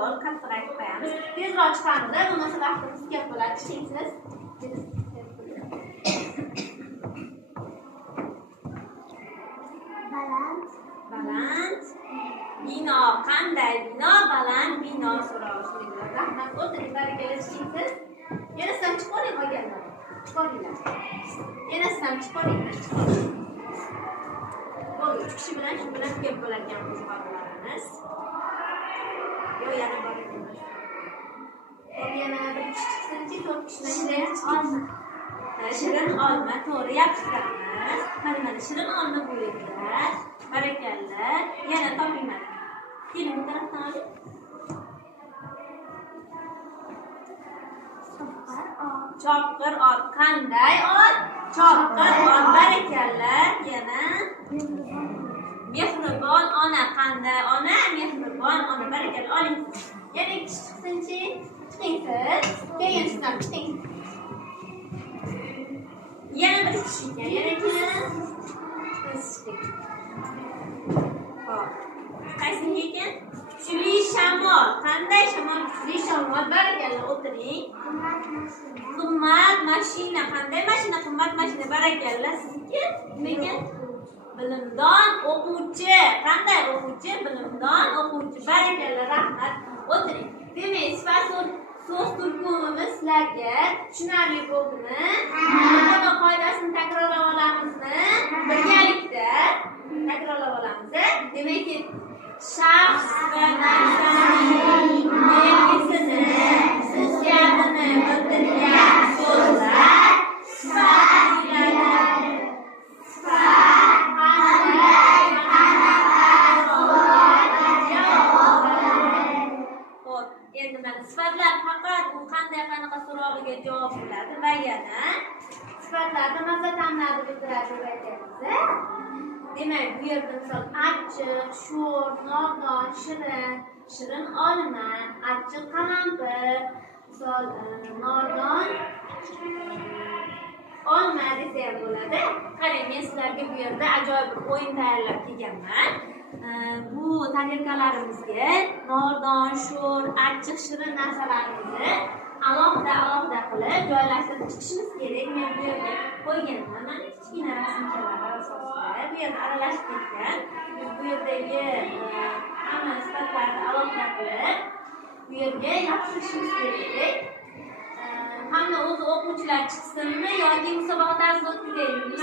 Qo'l qattiq aytib qo'yamiz. Tezroq chiqamiz, bo'lmasa vaqtimiz ko'p bo'ladi. Tushunsiz? Baland. Bino qanday bino? Baland bino so'rashdi. Rahmat, o'tiring, barakalar, tushunsiz? Yana sizlar chiqoring qolganlar. Chiqoringlar. Yana sizlar chiqoringlar. Bo'ldi, 3 kishi bilan shu bilan ko'p bo'ladigan qo'zg'olonlarimiz. Yo, yana bor ekan. Yana bir kishi chiqsinchi, 4 kishidan olma. Shirin olma, to'g'ri yopishtiramiz. Mana shirin olma bu yerda. Barakalla. Yana topinglar. Keling, bu tarafdan oling. Chopqir ot. Qanday ot? Chopqir ot. Barakalla. Yana mehribon ona. Qanday ona? Mehribon ona. Barakalla. Oling. Yana ikki kishi chiqsinchi. Chiqingsiz. Keyin sizlar chiqing. Yana bir kishi ekan. Yana chiqing. Hop. Qaysinga ekan? Kuchli shamol. Qanday shamol? Kuchli shamol. Barakalla, o'tiring. Qimmat mashina. Qanday mashina? Qimmat mashina. Barakalla. Sizniki nima ekan? Bilimdon o'quvchi. Qanday o'quvchi? Bilimdon o'quvchi. Barakalla, rahmat. O'tiring. Demak, sifat so'z turkumimiz sizlarga tushunarli bo'ldimi? Mana qoidasini takrorlab olamizmi? Birgalikda takrorlab olamiz. Demak, shaxs va narsaning belgisini, xususiyatini bildirgan so'zlar sifat deyiladi. Sifat qanday, endi mana sifatlar faqat u qanaqa so'rog'iga javob bo'ladi va yana sifatlarda mazza ta'mlarni bildiradi deb aytamiz. Demak, bu yerda misol achchiq, sho'r, nordon, shirin olma, achchiq qalampir, misol nordon olma desa ham bo'ladi. Qarang, men sizlarga bu yerda ajoyib bir o'yin tayyorlab kelganman. Bu tarelkalarimizga nordon, sho'r, achchiq, shirin narsalarimizni alohida qilib joylashtirib chiqishimiz kerak. Men bu yerga qo'yganman. Mana kichkina rasmchalar asosida bu yerda aralashib ketgan. Bu yerdagi hamma sifatlarni alohida qilib bu yerga yopishtirishimiz kerak. Hamma o'zi o'quvchilar chiqsinmi yoki musobaqa tarzida o'tkazaylikmi?